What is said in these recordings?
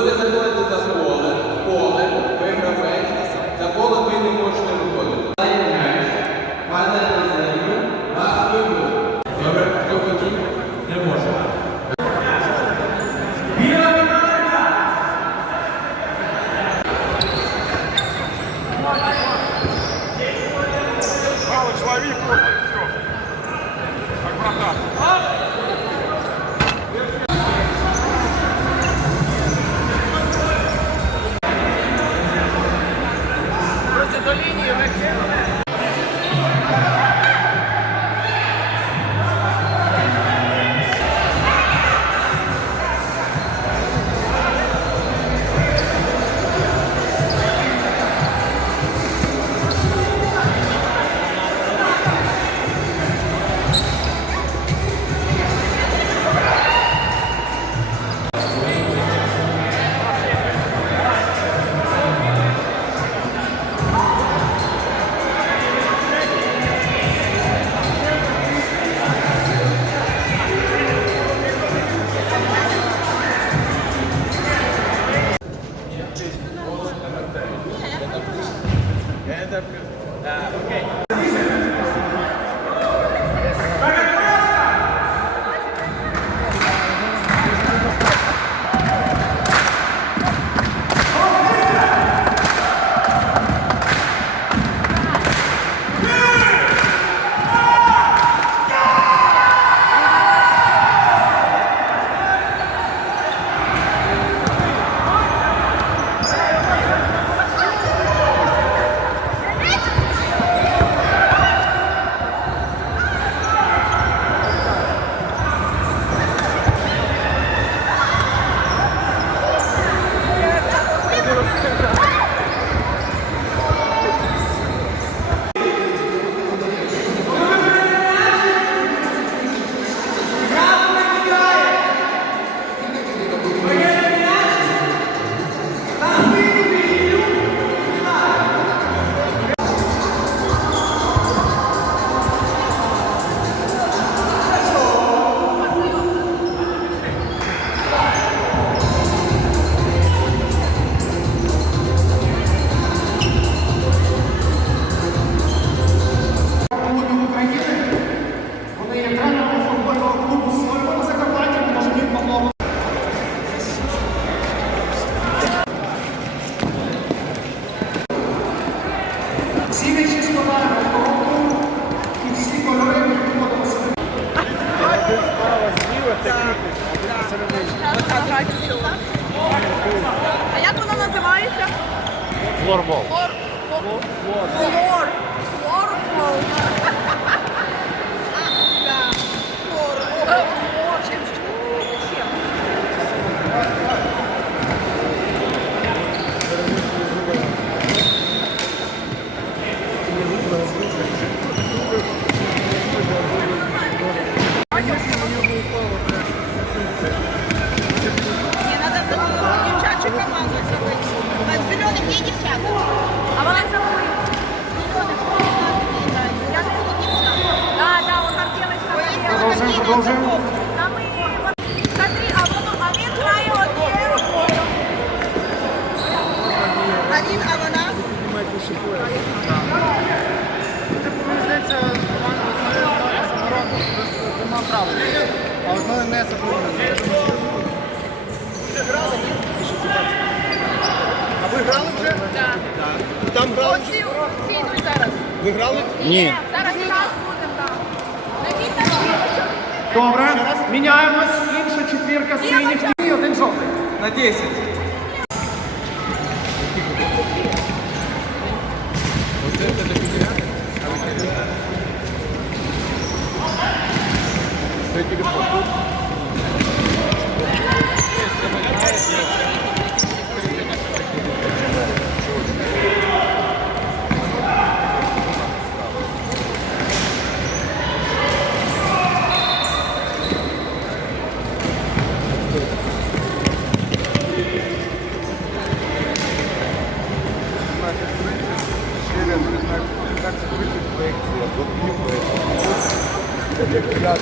Gloria And the music. Ah, ok. А як воно називається? Флорбол. Флорбол. Флорбол. Флорбол. Права. А основне не заборонено. А ви грали вже? Так. Там грали? Оці, йдуть зараз. Ви грали? Ні. Зараз раз Добре, міняємось. Інша четвірка синіх і один жовтий. На 10. Не надо.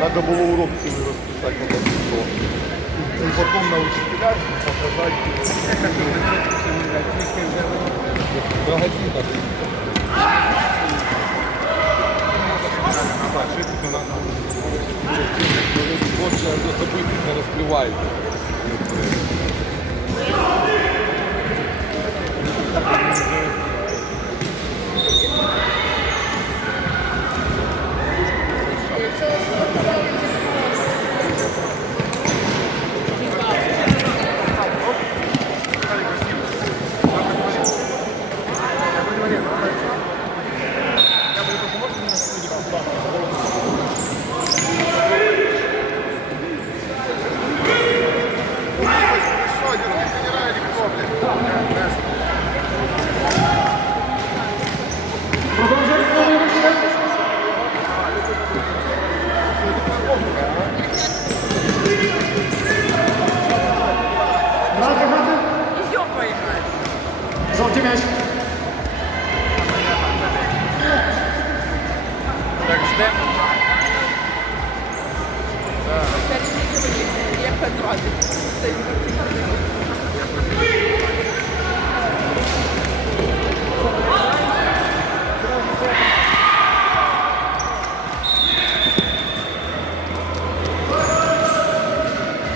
Надо было урок целый расписать по что. И потом на учителя показать. В wild.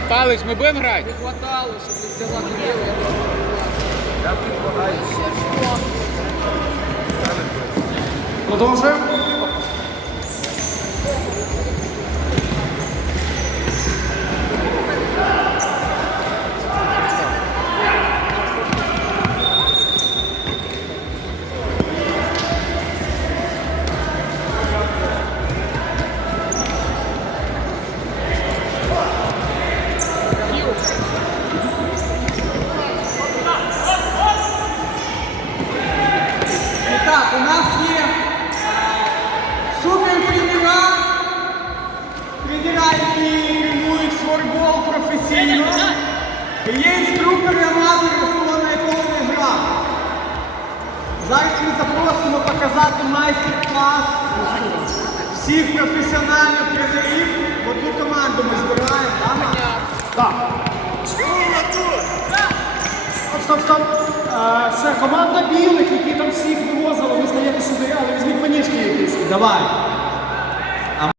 Палич, ми будемо грати? Не хватало, щоб не взяла криву. Я підбагаю. Продовжуємо. Які тренують форбол професійно. Є інструктори аматори, на якого не грав. Зараз ми запросимо показати майстер-клас всіх професіональних тренерів. Одну команду ми збираємо, так? Так. Стоп, стоп. Е, Це команда білих, які там всіх вивозили. Ви стаєте сюди, але візьміть манішки якісь. Давай.